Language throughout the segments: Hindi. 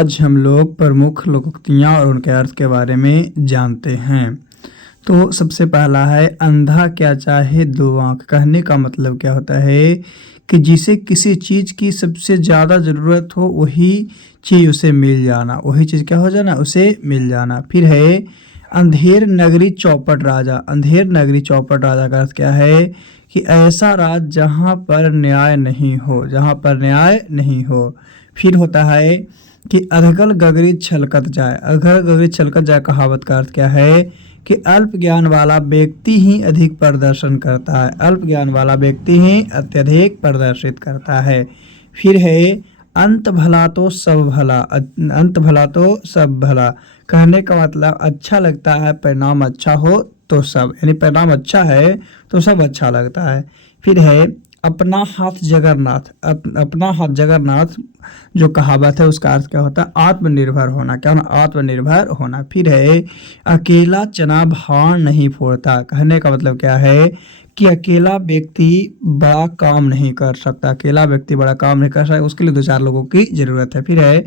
आज हम लोग प्रमुख लोकोक्तियाँ और उनके अर्थ के बारे में जानते हैं। तो सबसे पहला है अंधा क्या चाहे दो आँख। कहने का मतलब क्या होता है कि जिसे किसी चीज़ की सबसे ज़्यादा ज़रूरत हो वही चीज़ उसे मिल जाना, वही चीज़ क्या हो जाना, उसे मिल जाना। फिर है अंधेर नगरी चौपट राजा। अंधेर नगरी चौपट राजा का अर्थ क्या है कि ऐसा राज जहाँ पर न्याय नहीं हो, जहाँ पर न्याय नहीं हो। फिर होता है कि अधकल गगरी छलकत जाए। अधकल गगरी छलकत जाए कहावत का अर्थ क्या है कि अल्प ज्ञान वाला व्यक्ति ही अधिक प्रदर्शन करता है, अल्प ज्ञान वाला व्यक्ति ही अत्यधिक प्रदर्शित करता है। फिर है अंत भला तो सब भला। अंत भला तो सब भला कहने का मतलब अच्छा लगता है परिणाम अच्छा हो तो सब, यानी परिणाम अच्छा है तो सब अच्छा लगता है। फिर है अपना हाथ जगन्नाथ। अपना हाथ जगन्नाथ जो कहावत है उसका अर्थ क्या होता है, आत्मनिर्भर होना। क्या होना, आत्मनिर्भर होना। फिर है अकेला चना भार नहीं फोड़ता। कहने का मतलब क्या है कि अकेला व्यक्ति बड़ा काम नहीं कर सकता, अकेला व्यक्ति बड़ा काम नहीं कर सकता, उसके लिए दो चार लोगों की जरूरत है। फिर है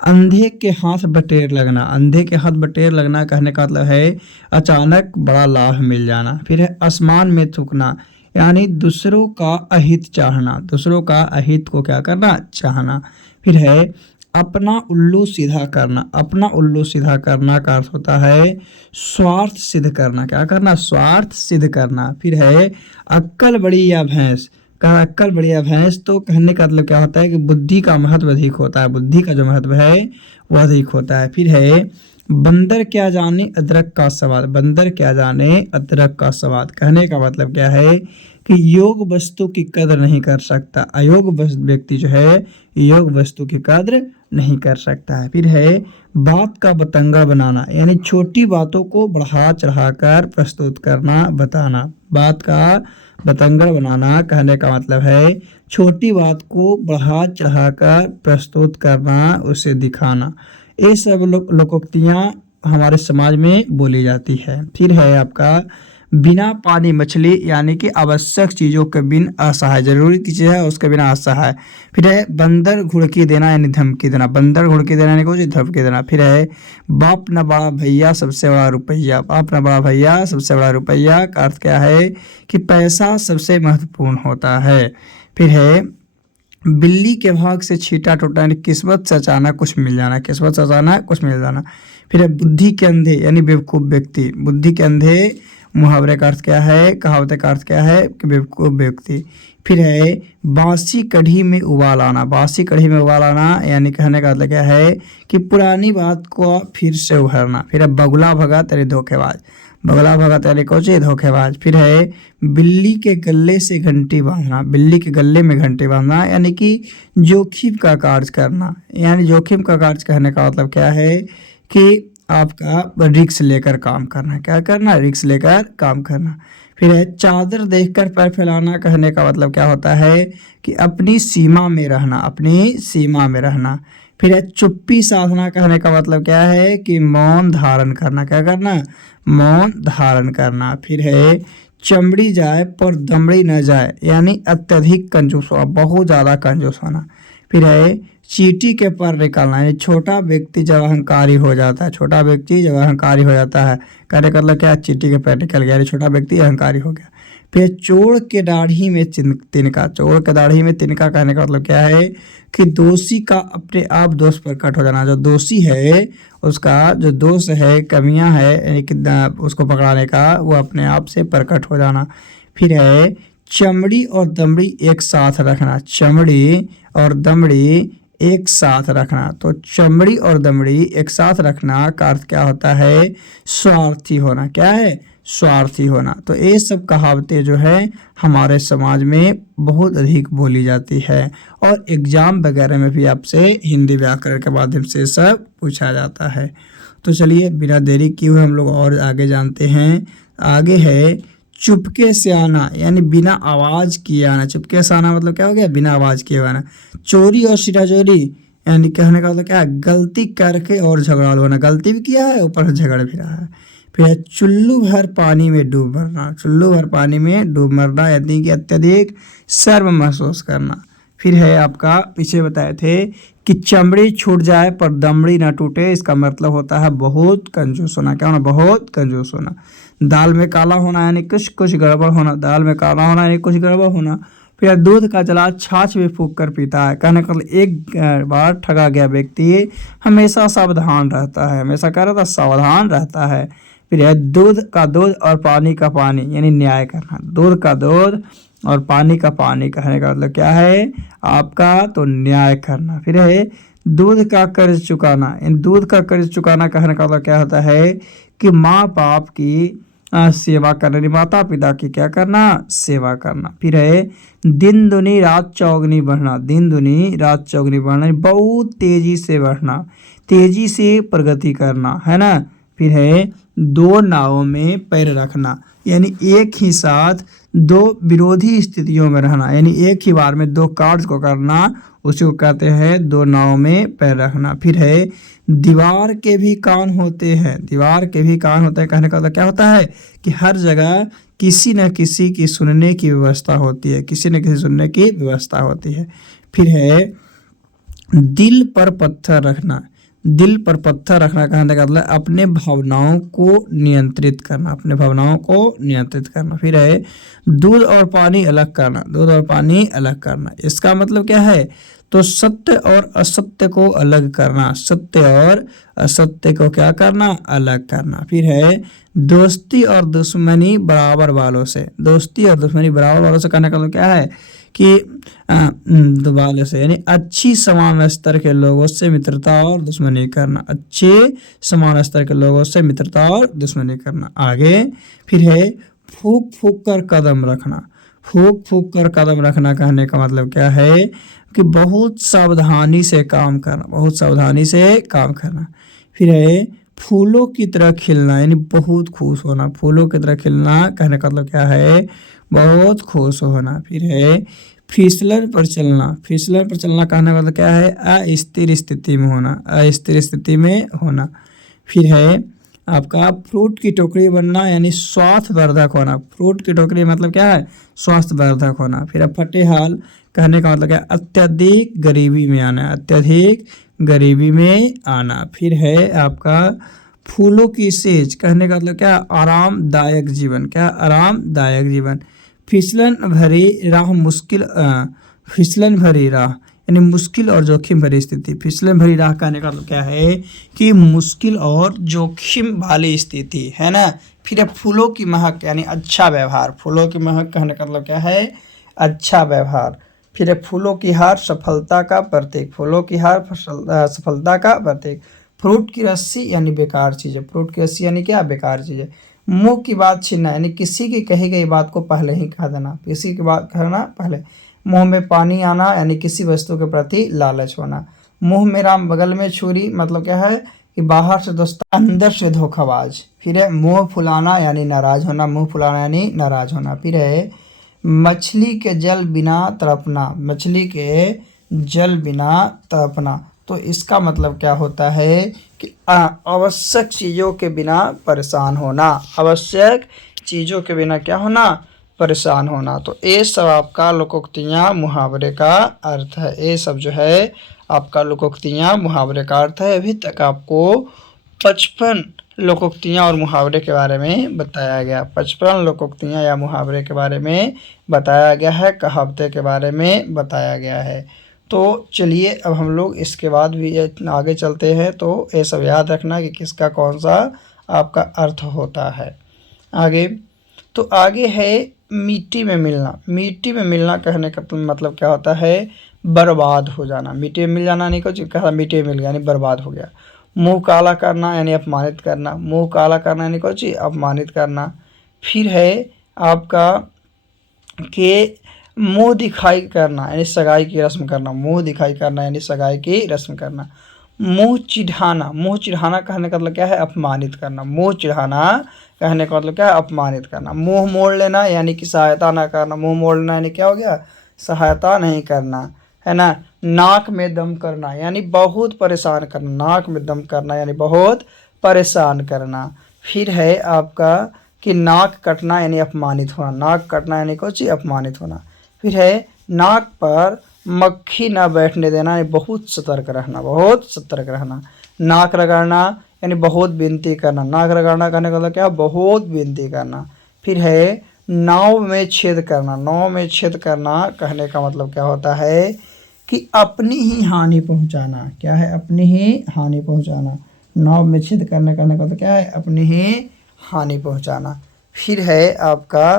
अंधे के हाथ बटेर लगना। अंधे के हाथ बटेर लगना कहने का मतलब है अचानक बड़ा लाभ मिल जाना। फिर है आसमान में थूकना, यानी दूसरों का अहित चाहना, दूसरों का अहित को क्या करना, चाहना। फिर है अपना उल्लू सीधा करना। अपना उल्लू सीधा करना का अर्थ होता है स्वार्थ सिद्ध करना। क्या करना, स्वार्थ सिद्ध करना। फिर है अक्कल बड़ी या भैंस। कहा अक्कल बड़ी या भैंस, तो कहने का मतलब क्या होता है कि बुद्धि का महत्व अधिक होता है, बुद्धि का जो महत्व है वह अधिक होता है। फिर है बंदर क्या जाने अदरक का स्वाद। बंदर क्या जाने अदरक का स्वाद कहने का मतलब क्या है कि योग वस्तु की कदर नहीं कर सकता, अयोग व्यक्ति जो है योग वस्तु की कदर नहीं कर सकता है। फिर है बात का बतंगड़ बनाना, यानी छोटी बातों को बढ़ा चढ़ाकर प्रस्तुत करना, बताना। बात का बतंगड़ बनाना कहने का मतलब है छोटी बात को बढ़ा चढ़ाकर प्रस्तुत करना, उसे दिखाना। ये सब लोकोक्तियाँ हमारे समाज में बोली जाती है। फिर है आपका बिना पानी मछली, यानी कि आवश्यक चीज़ों के बिन असहाय, जरूरी की चीज़ है उसके बिना असहाय। फिर है बंदर घुड़की देना, यानी धमकी देना। बंदर घुड़की देना यानी कुछ धमकी देना। फिर है बाप न बड़ा भैया सबसे बड़ा रुपया। बाप न बड़ा भैया सबसे बड़ा रुपया का अर्थ क्या है कि पैसा सबसे महत्वपूर्ण होता है। फिर है बिल्ली के भाग से छींटा टूटा, यानी किस्मत से अचानक कुछ मिल जाना, किस्मत से अचानक कुछ मिल जाना। फिर है बुद्धि के अंधे, यानी बेवकूफ़ व्यक्ति। बुद्धि के अंधे मुहावरे का अर्थ क्या है, कहावत का अर्थ क्या है कि बेवकूफ़ व्यक्ति। फिर है बासी कढ़ी में उबाल आना। बासी कढ़ी में उबाल आना यानी कहने का मतलब क्या है कि पुरानी बात को फिर से उभरना। फिर है बगुला भगा तेरे धोखेबाज। बगला भगा तेरे कोचे धोखेबाज। फिर है बिल्ली के गले से घंटी बांधना। बिल्ली के गले में घंटी बांधना यानी कि जोखिम का कार्य करना। यानी जोखिम का कार्य कहने का मतलब क्या है कि आपका रिक्स लेकर काम करना। क्या करना, रिक्स लेकर काम करना। फिर है चादर देखकर पैर फैलाना। कहने का मतलब क्या होता है कि अपनी सीमा में रहना, अपनी सीमा में रहना। फिर है चुप्पी साधना। कहने का मतलब क्या है कि मौन धारण करना। क्या करना, मौन धारण करना। फिर है चमड़ी जाए पर दमड़ी न जाए, यानी अत्यधिक कंजूस होना, बहुत ज़्यादा कंजूस होना। फिर है चींटी के पर निकालना, यानी छोटा व्यक्ति जब अहंकारी हो जाता है, छोटा व्यक्ति जब अहंकारी हो जाता है, कहने का मतलब क्या है, चींटी के पैर निकल गया, यानी छोटा व्यक्ति अहंकारी हो गया। फिर चोर के दाढ़ी में तिनका। चोर के दाढ़ी में तिनका कहने का मतलब क्या है कि दोषी का अपने आप दोष प्रकट हो जाना। जो दोषी है उसका जो दोष है, कमियां है, यानी कि उसको पकड़ाने का वो अपने आप से प्रकट हो जाना। फिर है चमड़ी और दमड़ी एक साथ रखना। चमड़ी और दमड़ी एक साथ रखना। तो चमड़ी और दमड़ी एक साथ रखना का अर्थ क्या होता है, स्वार्थी होना। क्या है, स्वार्थी होना। तो ये सब कहावतें जो है हमारे समाज में बहुत अधिक बोली जाती है और एग्जाम वगैरह में भी आपसे हिंदी व्याकरण के माध्यम से सब पूछा जाता है। तो चलिए बिना देरी किए हुए हम लोग और आगे जानते हैं। आगे है चुपके से आना, यानी बिना आवाज किए आना। चुपके से आना मतलब क्या हो गया, बिना आवाज किए आना। चोरी और सिराजोरी, यानी कहने का मतलब क्या है, गलती करके और झगड़ालू होना। गलती भी किया है ऊपर से झगड़ भी रहा है। फिर चुल्लू भर पानी में डूब मरना। चुल्लू भर पानी में डूब मरना यानी कि अत्यधिक शर्म महसूस करना। फिर है आपका पीछे बताए थे कि चमड़ी छूट जाए पर दमड़ी ना टूटे, इसका मतलब होता है बहुत कंजूस होना। क्या होना? बहुत कंजूस होना। दाल में काला होना यानी कुछ कुछ गड़बड़ होना, दाल में काला होना यानी कुछ गड़बड़ होना। फिर दूध का गिलास छाछ में फूंक कर पीता है, कहने का मतलब एक बार ठगा गया व्यक्ति हमेशा सावधान रहता है, हमेशा क्या रहता है? सावधान रहता है। फिर है दूध का दूध और पानी का पानी यानी न्याय करना। दूध का दूध और पानी का पानी कहने का मतलब क्या है आपका? तो न्याय करना। फिर है दूध का कर्ज चुकाना। इन दूध का कर्ज चुकाना कहने का मतलब क्या होता है कि माँ बाप की सेवा करना, यानी माता पिता की क्या करना? सेवा करना। फिर है दिन दुनी रात चौगनी बढ़ना। दिन दुनी रात चौगनी बढ़ना यानी बहुत तेजी से बढ़ना, तेजी से प्रगति करना, है ना। फिर है दो नावों में पैर रखना, यानी एक ही साथ दो विरोधी स्थितियों में रहना, यानी एक ही बार में दो कार्य को करना, उसी को कहते हैं दो नाव में पैर रखना। फिर है दीवार के भी कान होते हैं। दीवार के भी कान होते हैं कहने का मतलब क्या होता है कि हर जगह किसी न किसी की सुनने की व्यवस्था होती है, किसी न किसी सुनने की व्यवस्था होती है। फिर है दिल पर पत्थर रखना। दिल पर पत्थर रखना कहने का मतलब अपने भावनाओं को नियंत्रित करना, अपने भावनाओं को नियंत्रित करना। फिर है दूध और पानी अलग करना। दूध और पानी अलग करना इसका मतलब क्या है? तो सत्य और असत्य को अलग करना, सत्य और असत्य को क्या करना? अलग करना। फिर है दोस्ती और दुश्मनी बराबर वालों से। दोस्ती और दुश्मनी बराबर वालों से कहने का मतलब क्या है कि वालों से यानी अच्छी समान स्तर के लोगों से मित्रता और दुश्मनी करना, अच्छे समान स्तर के लोगों से मित्रता और दुश्मनी करना। आगे फिर है फूक फूक कर कदम रखना। फूक फूक कर कदम रखना कहने का मतलब क्या है कि बहुत सावधानी से काम करना, बहुत सावधानी से काम करना। फिर है फूलों की तरह खिलना, यानी बहुत खुश होना। फूलों की तरह खिलना कहने का मतलब क्या है? बहुत खुश होना। फिर है फिसलन पर चलना। फिसलन पर चलना कहने का मतलब क्या है? अस्थिर स्थिति में होना, अस्थिर स्थिति में होना। फिर है आपका फ्रूट की टोकरी बनना, यानी स्वास्थ्यवर्धक होना। फ्रूट की टोकरी मतलब क्या है? स्वास्थ्यवर्धक होना। फिर फटे हाल कहने का मतलब क्या? अत्यधिक गरीबी में आना, अत्यधिक गरीबी में आना। फिर है आपका फूलों की सेज कहने का मतलब क्या? आरामदायक जीवन। क्या? आरामदायक जीवन। फिसलन भरी राह मुश्किल फिसलन भरी राह यानी मुश्किल और जोखिम भरी स्थिति। फिसलन भरी राह कहने का मतलब क्या है कि मुश्किल और जोखिम वाली स्थिति, है ना। फिर फूलों की महक यानी अच्छा व्यवहार। फूलों की महक कहने का मतलब क्या है? अच्छा व्यवहार। फिर फूलों की हार सफलता का प्रतीक। फूलों की हार सफलता का प्रतीक। फ्रूट की रस्सी यानी बेकार चीज़ है। फ्रूट की रस्सी यानी क्या? बेकार चीज़ है। मुंह की बात छीनना यानी किसी की कही गई बात को पहले ही कह देना, किसी की बात कहना पहले। मुंह में पानी आना यानी किसी वस्तु के प्रति लालच होना। मुंह मेरा बगल में छुरी मतलब क्या है कि बाहर से दोस्त अंदर से धोखाबाज। फिर है मुंह फुलाना यानी नाराज होना। मुंह फुलाना यानी नाराज होना। फिर है मछली के जल बिना तड़पना। मछली के जल बिना तड़पना तो इसका मतलब क्या होता है कि आवश्यक चीज़ों के बिना परेशान होना। आवश्यक चीज़ों के बिना क्या होना? परेशान होना। तो ये सब आपका लोकोक्तियाँ मुहावरे का अर्थ है। ये सब जो है आपका लोकोक्तियाँ मुहावरे का अर्थ है। अभी तक आपको 55 लोकोक्तियाँ और मुहावरे के बारे में बताया गया। 55 लोकोक्तियाँ या मुहावरे के बारे में बताया गया है, कहावतें के बारे में बताया गया है। तो चलिए अब हम लोग इसके बाद भी आगे चलते हैं। तो ये सब याद रखना कि किसका कौन सा आपका अर्थ होता है। आगे तो आगे है मिट्टी में मिलना। मिट्टी में मिलना कहने का मतलब क्या होता है? बर्बाद हो जाना। मिट्टी में मिल जाना नहीं कुछ कहा, मिट्टी में मिल गया यानी बर्बाद हो गया। मुंह काला करना यानी अपमानित करना। मुंह काला करना यानी कुछ अपमानित करना। फिर है आपका कि मुंह दिखाई करना यानी सगाई की रस्म करना। मुंह दिखाई करना यानी सगाई की रस्म करना। मुंह चिढ़ाना। मुंह चिढ़ाना कहने का मतलब क्या है? अपमानित करना। मुंह चिढ़ाना कहने का मतलब क्या है? अपमानित करना। मुंह मोड़ लेना यानी कि सहायता ना करना। मुंह मोड़ लेना यानी क्या हो गया? सहायता नहीं करना, है ना। नाक में दम करना यानी बहुत परेशान करना। नाक में दम करना यानी बहुत परेशान करना। फिर है आपका कि नाक कटना यानी अपमानित होना। नाक कटना यानी कुछ अपमानित होना। फिर है नाक पर मक्खी ना बैठने देना यानी बहुत सतर्क रहना, बहुत सतर्क रहना। नाक रगड़ना यानी बहुत विनती करना, नाक रगड़ना करने का मतलब क्या, बहुत विनती करना। फिर है नाव में छेद करना, नाव में छेद करना कहने का मतलब क्या होता है कि अपनी ही हानि पहुंचाना। क्या है, अपनी ही हानि पहुंचाना। नाव में छेद करने का मतलब क्या है, अपनी ही हानि पहुंचाना। फिर है आपका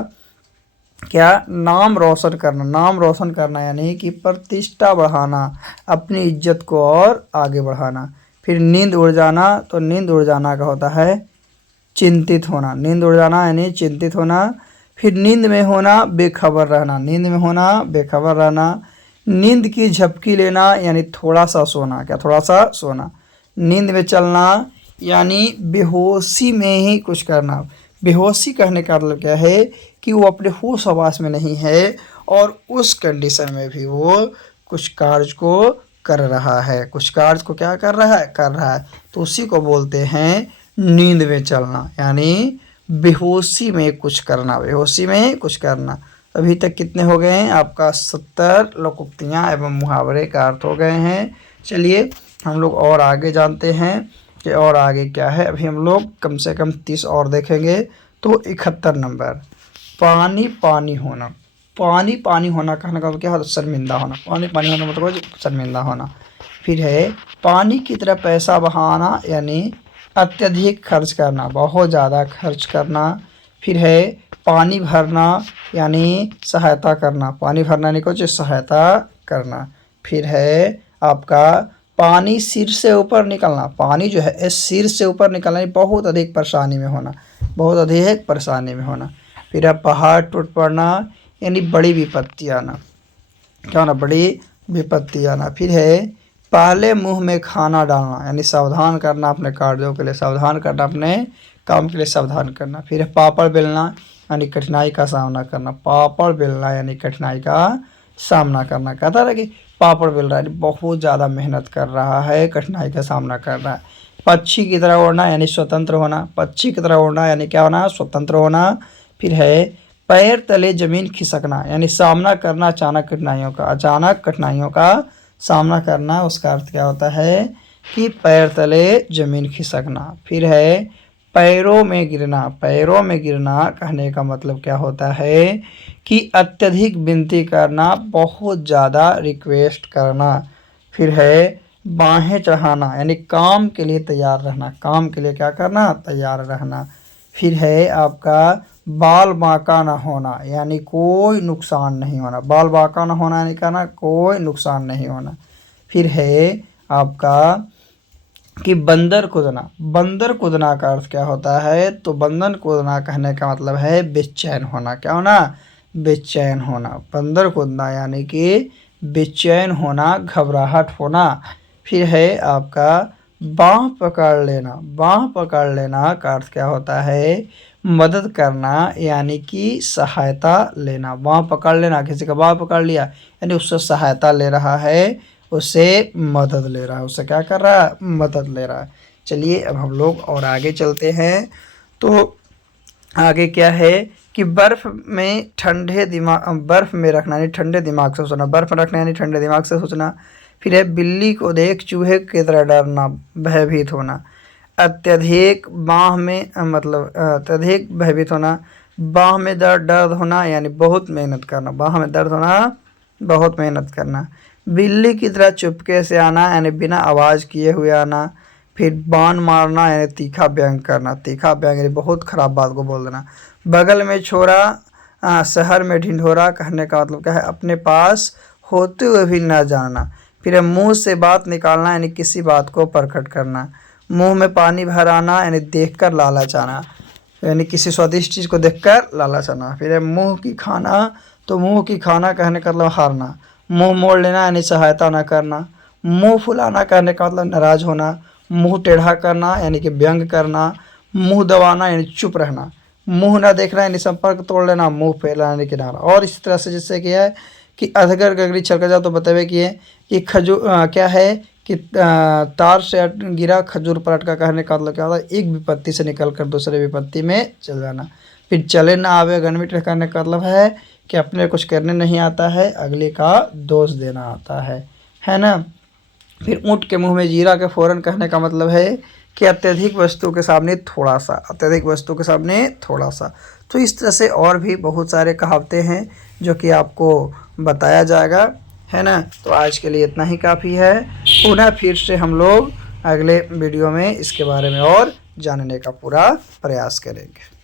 क्या, नाम रोशन करना, नाम रोशन करना यानी कि प्रतिष्ठा बढ़ाना, अपनी इज्जत को और आगे बढ़ाना। फिर नींद उड़ जाना, तो नींद उड़ जाना का होता है चिंतित होना, नींद उड़ जाना यानी चिंतित होना। फिर नींद में होना बेखबर रहना, नींद में होना बेखबर रहना। नींद की झपकी लेना यानी थोड़ा सा सोना, क्या थोड़ा सा सोना। नींद में चलना यानी बेहोशी में ही कुछ करना। बेहोशी कहने का मतलब क्या है कि वो अपने होश हवास में नहीं है और उस कंडीशन में भी वो कुछ कार्य को कर रहा है, कुछ कार्य को क्या कर रहा है, कर रहा है। तो उसी को बोलते हैं नींद में चलना, यानी बेहोशी में कुछ करना, बेहोशी में कुछ करना। अभी तक कितने हो गए हैं आपका, 70 लोकोक्तियाँ एवं मुहावरे का अर्थ हो गए हैं। चलिए हम लोग और आगे जानते हैं कि और आगे क्या है। अभी हम लोग कम से कम 30 और देखेंगे। तो 71 नंबर, पानी पानी होना। पानी पानी होना कहने का मतलब क्या होता है, शर्मिंदा होना। पानी पानी होना मतलब शर्मिंदा होना। फिर है पानी की तरह पैसा बहाना यानी अत्यधिक खर्च करना, बहुत ज़्यादा खर्च करना। फिर है पानी भरना यानी सहायता करना, पानी भरना यानी कुछ सहायता करना। फिर है आपका पानी सिर से ऊपर निकलना, पानी जो है इस सिर से ऊपर निकलना यानी बहुत अधिक परेशानी में होना, बहुत अधिक परेशानी में होना। फिर है पहाड़ टूट पड़ना यानी बड़ी विपत्ति आना, क्या होना, बड़ी विपत्ति आना। फिर है पहले मुंह में खाना डालना यानी सावधान करना, अपने कार्यों के लिए सावधान करना, अपने काम के लिए सावधान करना। फिर है पापड़ बेलना यानी कठिनाई का सामना करना, पापड़ बेलना यानी कठिनाई का सामना करना। कहता रहा कि पापड़ बेल रहा है, बहुत ज़्यादा मेहनत कर रहा है, कठिनाई का सामना कर रहा है। पक्षी की तरह उड़ना यानी स्वतंत्र होना, पक्षी की तरह उड़ना यानी क्या होना, स्वतंत्र होना। फिर है पैर तले जमीन खिसकना यानी सामना करना अचानक कठिनाइयों का, अचानक कठिनाइयों का सामना करना, उसका अर्थ क्या होता है कि पैर तले जमीन खिसकना। फिर है पैरों में गिरना, पैरों में गिरना कहने का मतलब क्या होता है कि अत्यधिक विनती करना, बहुत ज़्यादा रिक्वेस्ट करना। फिर है बाहें चढ़ाना यानी काम के लिए तैयार रहना, काम के लिए क्या करना, तैयार रहना। फिर है आपका बाल बांका ना होना यानी कोई नुकसान नहीं होना, बाल बांका ना होना यानी कहना कोई नुकसान नहीं होना। फिर है आपका कि बंदर कूदना, बंदर कूदना का अर्थ क्या होता है, तो बंदर कूदना कहने का मतलब है बेचैन होना, क्या होना, बेचैन होना। बंदर कूदना यानी कि बेचैन होना, घबराहट होना। फिर है आपका बाँह पकड़ लेना, बाँह पकड़ लेना का अर्थ क्या होता है, मदद करना यानी कि सहायता लेना। बाँह पकड़ लेना, किसी का बाँह पकड़ लिया यानी उससे सहायता ले रहा है, उससे मदद ले रहा है, उससे क्या कर रहा है, मदद ले रहा है। चलिए अब हम लोग और आगे चलते हैं। तो आगे क्या है कि बर्फ़ में ठंडे दिमाग, बर्फ़ में रखना यानी ठंडे दिमाग से सोचना, बर्फ़ में रखना यानी ठंडे दिमाग से सोचना। फिर है बिल्ली को देख चूहे की तरह डरना, भयभीत होना। अत्यधिक बाँह में मतलब अत्यधिक भयभीत होना, बाँह में दर्द दर्द होना यानी बहुत मेहनत करना, बाँह में दर्द होना, बहुत मेहनत करना। बिल्ली की तरह चुपके से आना यानी बिना आवाज़ किए हुए आना। फिर बाण मारना यानी तीखा व्यंग करना, तीखा व्यंग यानी बहुत ख़राब बात को बोल देना। बगल में छोरा शहर में ढिंढोरा कहने का मतलब क्या है, अपने पास होते हुए भी न जानना। फिर मुंह से बात निकालना यानी किसी बात को प्रकट करना। मुंह में पानी भर आना यानी देखकर लालच आना, यानी किसी स्वादिष्ट चीज़ को देखकर लालच आना। फिर है मुंह की खाना, तो मुंह की खाना कहने का मतलब हारना। मुंह मोड़ लेना यानी सहायता न करना। मुंह फुलाना कहने का मतलब नाराज होना। मुंह टेढ़ा करना यानी कि व्यंग करना। मुंह दबाना यानी चुप रहना। मुंह न देखना यानी संपर्क तोड़ लेना। मुंह फैलाना यानी किनारा। और इस तरह से जैसे कि है कि अधगर गगरी छलक जाओ, तो बतावे कि है कि खजूर क्या है कि तार से गिरा खजूर पलट का कहने का मतलब क्या होता है, एक विपत्ति से निकल कर दूसरे विपत्ति में चल जाना। फिर चले ना आवे गणमित कहने का मतलब है कि अपने कुछ करने नहीं आता है, अगले का दोष देना आता है ना। फिर ऊँट के मुंह में जीरा के फ़ौरन कहने का मतलब है कि अत्यधिक वस्तु के सामने थोड़ा सा, अत्यधिक वस्तु के सामने थोड़ा सा। तो इस तरह से और भी बहुत सारे कहावतें हैं जो कि आपको बताया जाएगा, है ना। तो आज के लिए इतना ही काफ़ी है। पुनः फिर से हम लोग अगले वीडियो में इसके बारे में और जानने का पूरा प्रयास करेंगे।